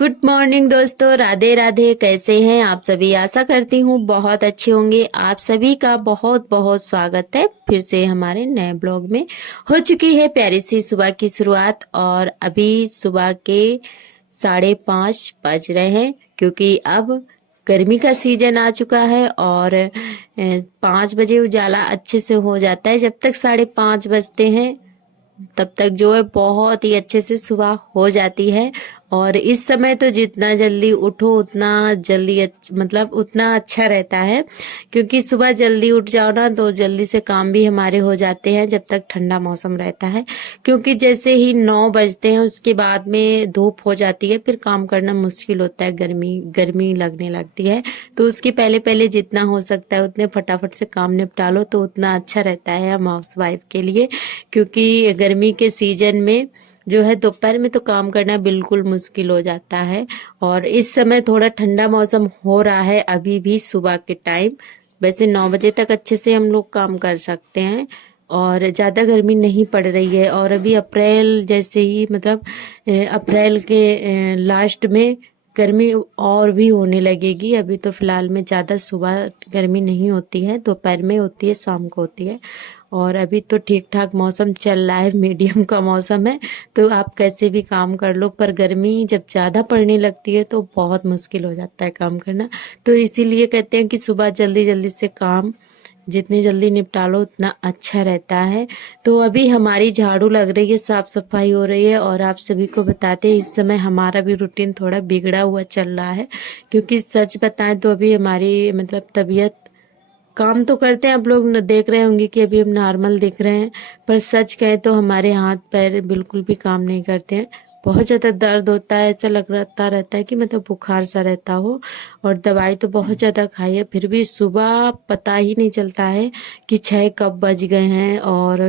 Good morning दोस्तों, राधे राधे। कैसे हैं आप सभी? आशा करती हूँ बहुत अच्छे होंगे। आप सभी का बहुत बहुत स्वागत है फिर से हमारे नए ब्लॉग में। हो चुकी है प्यारी सी सुबह की शुरुआत और अभी सुबह के 5:30 बज रहे हैं, क्योंकि अब गर्मी का सीजन आ चुका है और 5 बजे उजाला अच्छे से हो जाता है। जब तक 5:30 बजते हैं तब तक जो है बहुत ही अच्छे से सुबह हो जाती है। और इस समय तो जितना जल्दी उठो उतना जल्दी मतलब उतना अच्छा रहता है, क्योंकि सुबह जल्दी उठ जाओ ना तो जल्दी से काम भी हमारे हो जाते हैं जब तक ठंडा मौसम रहता है। क्योंकि जैसे ही 9 बजते हैं उसके बाद में धूप हो जाती है, फिर काम करना मुश्किल होता है, गर्मी गर्मी लगने लगती है। तो उसके पहले पहले जितना हो सकता है उतने फटाफट से काम निपटा लो तो उतना अच्छा रहता है हम हाउस वाइफ के लिए। क्योंकि गर्मी के सीजन में जो है दोपहर में तो काम करना बिल्कुल मुश्किल हो जाता है। और इस समय थोड़ा ठंडा मौसम हो रहा है अभी भी सुबह के टाइम। वैसे 9 बजे तक अच्छे से हम लोग काम कर सकते हैं और ज़्यादा गर्मी नहीं पड़ रही है। और अभी अप्रैल जैसे ही मतलब अप्रैल के लास्ट में गर्मी और भी होने लगेगी। अभी तो फिलहाल में ज़्यादा सुबह गर्मी नहीं होती है, दोपहर में होती है, शाम को होती है। और अभी तो ठीक ठाक मौसम चल रहा है, मीडियम का मौसम है, तो आप कैसे भी काम कर लो। पर गर्मी जब ज़्यादा पड़ने लगती है तो बहुत मुश्किल हो जाता है काम करना। तो इसीलिए कहते हैं कि सुबह जल्दी जल्दी से काम जितनी जल्दी निपटा लो उतना अच्छा रहता है। तो अभी हमारी झाड़ू लग रही है, साफ सफाई हो रही है और आप सभी को बताते हैं इस समय हमारा भी रूटीन थोड़ा बिगड़ा हुआ चल रहा है। क्योंकि सच बताएं तो अभी हमारी मतलब तबीयत, काम तो करते हैं, आप लोग देख रहे होंगे कि अभी हम नॉर्मल दिख रहे हैं, पर सच कहें तो हमारे हाथ पैर बिल्कुल भी काम नहीं करते हैं। बहुत ज़्यादा दर्द होता है, ऐसा रहता है कि मतलब बुखार सा रहता हो। और दवाई तो बहुत ज़्यादा खाई है, फिर भी सुबह पता ही नहीं चलता है कि 6 कब बज गए हैं। और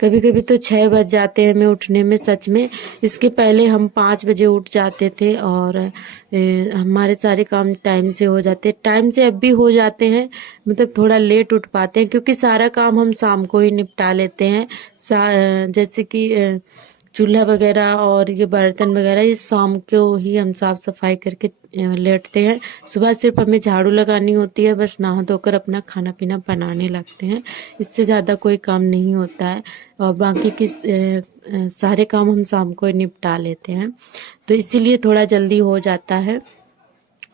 कभी कभी तो 6 बज जाते हैं हमें उठने में, सच में। इसके पहले हम 5 बजे उठ जाते थे और हमारे सारे काम टाइम से हो जाते, टाइम से अब भी हो जाते हैं, मतलब थोड़ा लेट उठ पाते हैं क्योंकि सारा काम हम शाम को ही निपटा लेते हैं। जैसे कि चूल्हा वगैरह और ये बर्तन वगैरह ये शाम को ही हम साफ सफाई करके लेटते हैं। सुबह सिर्फ हमें झाड़ू लगानी होती है, बस नहा धोकर अपना खाना पीना बनाने लगते हैं। इससे ज़्यादा कोई काम नहीं होता है और बाकी के सारे काम हम शाम को ही निपटा लेते हैं। तो इसीलिए थोड़ा जल्दी हो जाता है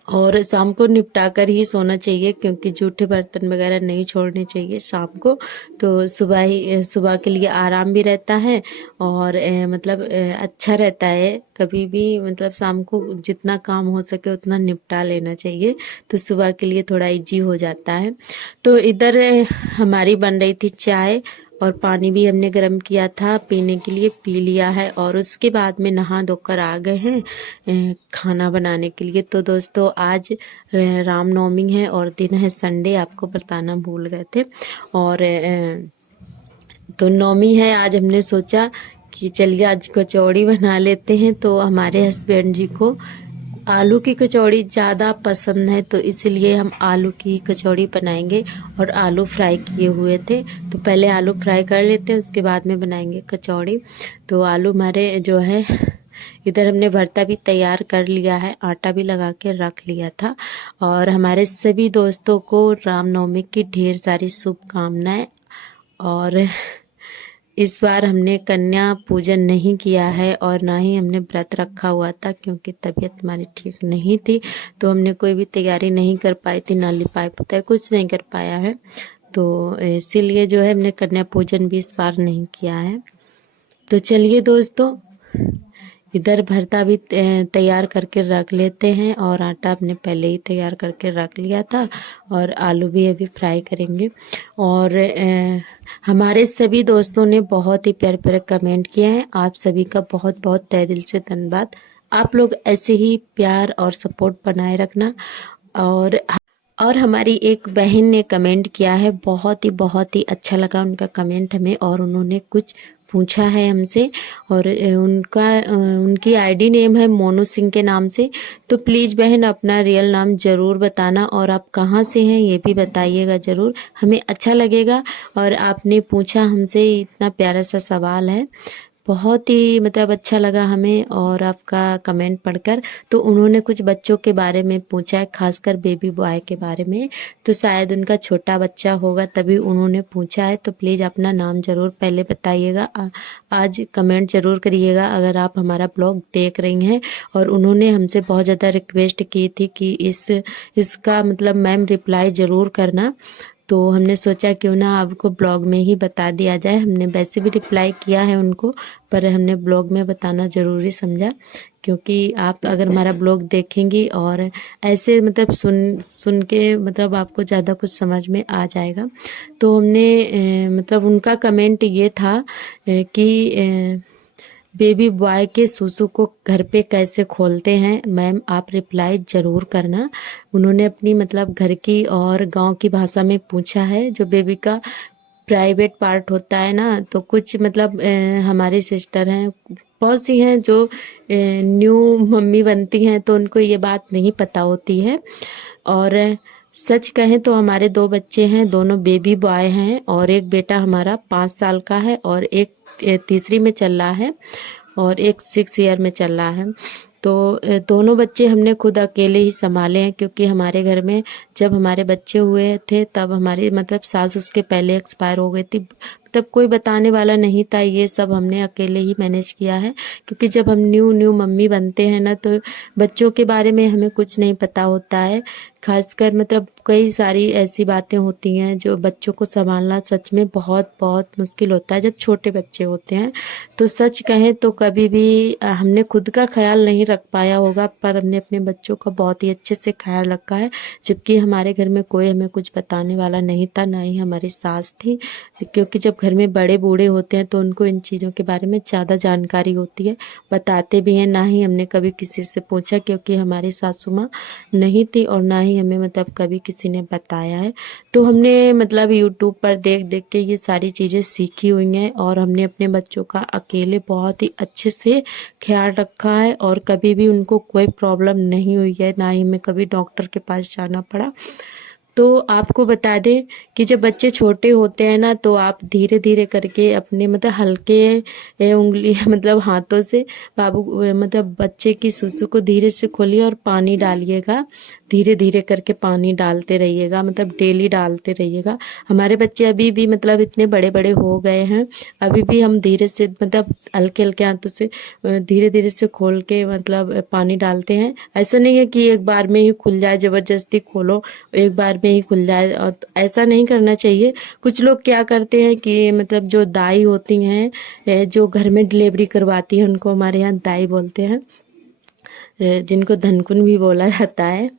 और शाम को निपटा कर ही सोना चाहिए, क्योंकि जूठे बर्तन वगैरह नहीं छोड़ने चाहिए शाम को। तो सुबह के लिए आराम भी रहता है और मतलब अच्छा रहता है। कभी भी मतलब शाम को जितना काम हो सके उतना निपटा लेना चाहिए, तो सुबह के लिए थोड़ा इजी हो जाता है। तो इधर हमारी बन रही थी चाय और पानी भी हमने गर्म किया था पीने के लिए, पी लिया है। और उसके बाद में नहा धोकर आ गए हैं खाना बनाने के लिए। तो दोस्तों आज रामनवमी है और दिन है संडे, आपको बताना भूल गए थे। और तो नवमी है आज, हमने सोचा कि चलिए आज कचौड़ी बना लेते हैं। तो हमारे हस्बैंड जी को आलू की कचौड़ी ज़्यादा पसंद है, तो इसलिए हम आलू की कचौड़ी बनाएंगे। और आलू फ्राई किए हुए थे, तो पहले आलू फ्राई कर लेते हैं, उसके बाद में बनाएंगे कचौड़ी। तो आलू हमारे जो है इधर हमने भरता भी तैयार कर लिया है, आटा भी लगा के रख लिया था। और हमारे सभी दोस्तों को रामनवमी की ढेर सारी शुभकामनाएं। और इस बार हमने कन्या पूजन नहीं किया है और ना ही हमने व्रत रखा हुआ था, क्योंकि तबीयत हमारी ठीक नहीं थी, तो हमने कोई भी तैयारी नहीं कर पाई थी, ना लिपाई पुताई कुछ नहीं कर पाया है। तो इसीलिए जो है हमने कन्या पूजन भी इस बार नहीं किया है। तो चलिए दोस्तों, इधर भरता भी तैयार करके रख लेते हैं और आटा हमने पहले ही तैयार करके रख लिया था और आलू भी अभी फ्राई करेंगे। और हमारे सभी दोस्तों ने बहुत ही प्यारे प्यारे कमेंट किए हैं, आप सभी का बहुत बहुत तहे दिल से धन्यवाद। आप लोग ऐसे ही प्यार और सपोर्ट बनाए रखना। और हमारी एक बहन ने कमेंट किया है, बहुत ही अच्छा लगा उनका कमेंट हमें, और उन्होंने कुछ पूछा है हमसे। और उनकी आईडी नेम है मोनू सिंह के नाम से। तो प्लीज़ बहन अपना रियल नाम ज़रूर बताना और आप कहाँ से हैं ये भी बताइएगा ज़रूर, हमें अच्छा लगेगा। और आपने पूछा हमसे, इतना प्यारा सा सवाल है, बहुत ही मतलब अच्छा लगा हमें और आपका कमेंट पढ़कर। तो उन्होंने कुछ बच्चों के बारे में पूछा है, खासकर बेबी बॉय के बारे में। तो शायद उनका छोटा बच्चा होगा तभी उन्होंने पूछा है। तो प्लीज़ अपना नाम ज़रूर पहले बताइएगा। आज कमेंट ज़रूर करिएगा अगर आप हमारा ब्लॉग देख रही हैं। और उन्होंने हमसे बहुत ज़्यादा रिक्वेस्ट की थी कि इसका मतलब मैम रिप्लाई ज़रूर करना। तो हमने सोचा क्यों ना आपको ब्लॉग में ही बता दिया जाए। हमने वैसे भी रिप्लाई किया है उनको, पर हमने ब्लॉग में बताना ज़रूरी समझा, क्योंकि आप अगर हमारा ब्लॉग देखेंगी और ऐसे मतलब सुन सुन के मतलब आपको ज़्यादा कुछ समझ में आ जाएगा। तो हमने मतलब उनका कमेंट ये था कि बेबी बॉय के सुसु को घर पे कैसे खोलते हैं मैम, आप रिप्लाई ज़रूर करना। उन्होंने अपनी मतलब घर की और गांव की भाषा में पूछा है। जो बेबी का प्राइवेट पार्ट होता है ना, तो कुछ मतलब हमारी सिस्टर हैं, बहुत सी हैं जो न्यू मम्मी बनती हैं, तो उनको ये बात नहीं पता होती है। और सच कहें तो हमारे 2 बच्चे हैं, दोनों बेबी बॉय हैं। और एक बेटा हमारा 5 साल का है और एक तीसरी में चल रहा है और एक 6 ईयर में चल रहा है। तो दोनों बच्चे हमने खुद अकेले ही संभाले हैं, क्योंकि हमारे घर में जब हमारे बच्चे हुए थे तब हमारी मतलब सास उसके पहले एक्सपायर हो गई थी। तब कोई बताने वाला नहीं था, ये सब हमने अकेले ही मैनेज किया है। क्योंकि जब हम न्यू मम्मी बनते हैं ना, तो बच्चों के बारे में हमें कुछ नहीं पता होता है। खासकर मतलब कई सारी ऐसी बातें होती हैं जो बच्चों को संभालना सच में बहुत बहुत मुश्किल होता है जब छोटे बच्चे होते हैं। तो सच कहें तो कभी भी हमने खुद का ख्याल नहीं रख पाया होगा, पर हमने अपने बच्चों का बहुत ही अच्छे से ख्याल रखा है। जबकि हमारे घर में कोई हमें कुछ बताने वाला नहीं था, ना ही हमारी सास थी। क्योंकि जब घर में बड़े बूढ़े होते हैं तो उनको इन चीज़ों के बारे में ज़्यादा जानकारी होती है, बताते भी हैं। ना ही हमने कभी किसी से पूछा, क्योंकि हमारी सासू माँ नहीं थी और ना ही हमें मतलब कभी किसी ने बताया है। तो हमने मतलब यूट्यूब पर देख देख के ये सारी चीज़ें सीखी हुई हैं और हमने अपने बच्चों का अकेले बहुत ही अच्छे से ख्याल रखा है और कभी भी उनको कोई प्रॉब्लम नहीं हुई है, ना ही हमें कभी डॉक्टर के पास जाना पड़ा। तो आपको बता दें कि जब बच्चे छोटे होते हैं ना, तो आप धीरे धीरे करके अपने मतलब हल्के उंगली मतलब हाथों से मतलब बच्चे की सुसु को धीरे से खोलिए और पानी डालिएगा। धीरे धीरे करके पानी डालते रहिएगा, मतलब डेली डालते रहिएगा। हमारे बच्चे अभी भी मतलब इतने बड़े बड़े हो गए हैं, अभी भी हम धीरे से मतलब हल्के हल्के हाथों से धीरे धीरे से खोल के मतलब पानी डालते हैं। ऐसा नहीं है कि एक बार में ही खुल जाए, ज़बरदस्ती खोलो एक बार में ही खुल जाए, और ऐसा नहीं करना चाहिए। कुछ लोग क्या करते हैं कि मतलब जो दाई होती हैं, जो घर में डिलीवरी करवाती हैं, उनको हमारे यहाँ दाई बोलते हैं, जिनको धनकुन भी बोला जाता है।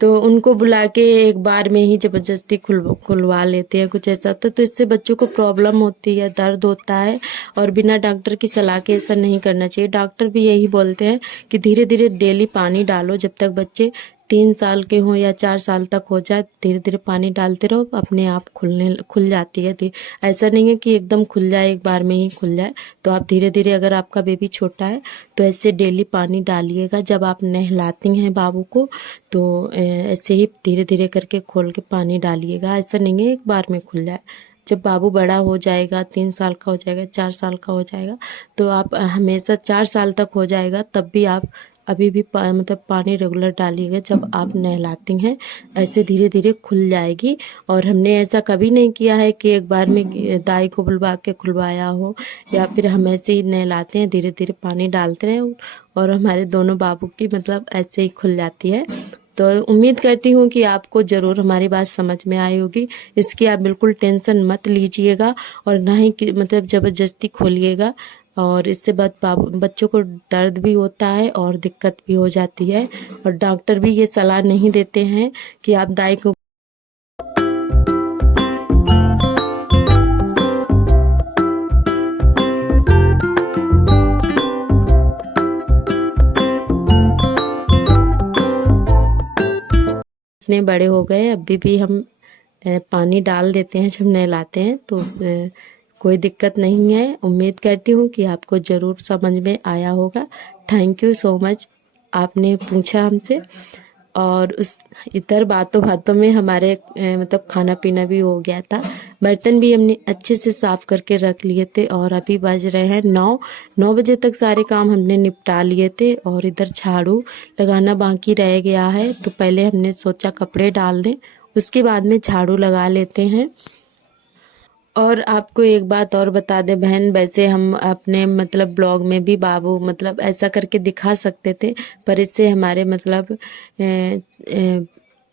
तो उनको बुला के एक बार में ही ज़बरदस्ती खुलवा लेते हैं, कुछ ऐसा होता है। तो इससे बच्चों को प्रॉब्लम होती है, दर्द होता है, और बिना डॉक्टर की सलाह के ऐसा नहीं करना चाहिए। डॉक्टर भी यही बोलते हैं कि धीरे धीरे डेली पानी डालो, जब तक बच्चे 3 साल के हों या 4 साल तक हो जाए, धीरे धीरे पानी डालते रहो, अपने आप खुल जाती है। ऐसा नहीं है कि एकदम खुल जाए, एक बार में ही खुल जाए। तो आप धीरे धीरे, अगर आपका बेबी छोटा है तो ऐसे डेली पानी डालिएगा। जब आप नहलाती हैं बाबू को, तो ऐसे ही धीरे धीरे करके खोल के पानी डालिएगा। ऐसा नहीं है एक बार में खुल जाए। जब बाबू बड़ा हो जाएगा, 3 साल का हो जाएगा, 4 साल का हो जाएगा, तो आप हमेशा 4 साल तक हो जाएगा तब भी आप अभी भी मतलब पानी रेगुलर डालिएगा जब आप नहलाती हैं। ऐसे धीरे धीरे खुल जाएगी। और हमने ऐसा कभी नहीं किया है कि एक बार में दाई को बुलवा के खुलवाया हो, या फिर हम ऐसे ही नहलाते हैं, धीरे धीरे पानी डालते रहे और हमारे दोनों बाबू की मतलब ऐसे ही खुल जाती है। तो उम्मीद करती हूँ कि आपको ज़रूर हमारी बात समझ में आई होगी। इसकी आप बिल्कुल टेंशन मत लीजिएगा और ना ही कि मतलब ज़बरदस्ती खोलिएगा। और इससे बच्चों को दर्द भी होता है और दिक्कत भी हो जाती है, और डॉक्टर भी ये सलाह नहीं देते हैं कि आप दाई को इतने बड़े हो गए, अभी भी हम पानी डाल देते हैं जब नहलाते हैं। तो कोई दिक्कत नहीं है। उम्मीद करती हूँ कि आपको ज़रूर समझ में आया होगा। थैंक यू सो मच, आपने पूछा हमसे। और उस इधर बातों बातों में हमारे मतलब खाना पीना भी हो गया था। बर्तन भी हमने अच्छे से साफ करके रख लिए थे और अभी बज रहे हैं 9 बजे तक सारे काम हमने निपटा लिए थे और इधर झाड़ू लगाना बाकी रह गया है। तो पहले हमने सोचा कपड़े डाल दें, उसके बाद में झाड़ू लगा लेते हैं। और आपको एक बात और बता दें बहन, वैसे हम अपने मतलब ब्लॉग में भी बाबू मतलब ऐसा करके दिखा सकते थे, पर इससे हमारे मतलब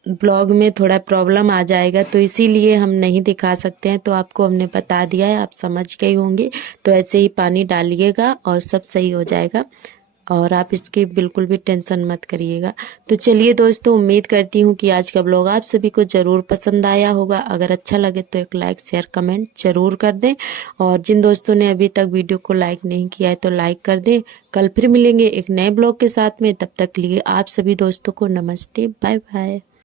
ब्लॉग में थोड़ा प्रॉब्लम आ जाएगा, तो इसीलिए हम नहीं दिखा सकते हैं। तो आपको हमने बता दिया है, आप समझ गए होंगे। तो ऐसे ही पानी डालिएगा और सब सही हो जाएगा और आप इसकी बिल्कुल भी टेंशन मत करिएगा। तो चलिए दोस्तों, उम्मीद करती हूँ कि आज का ब्लॉग आप सभी को ज़रूर पसंद आया होगा। अगर अच्छा लगे तो एक लाइक शेयर कमेंट ज़रूर कर दें और जिन दोस्तों ने अभी तक वीडियो को लाइक नहीं किया है तो लाइक कर दें। कल फिर मिलेंगे एक नए ब्लॉग के साथ में, तब तक लिए आप सभी दोस्तों को नमस्ते, बाय बाय।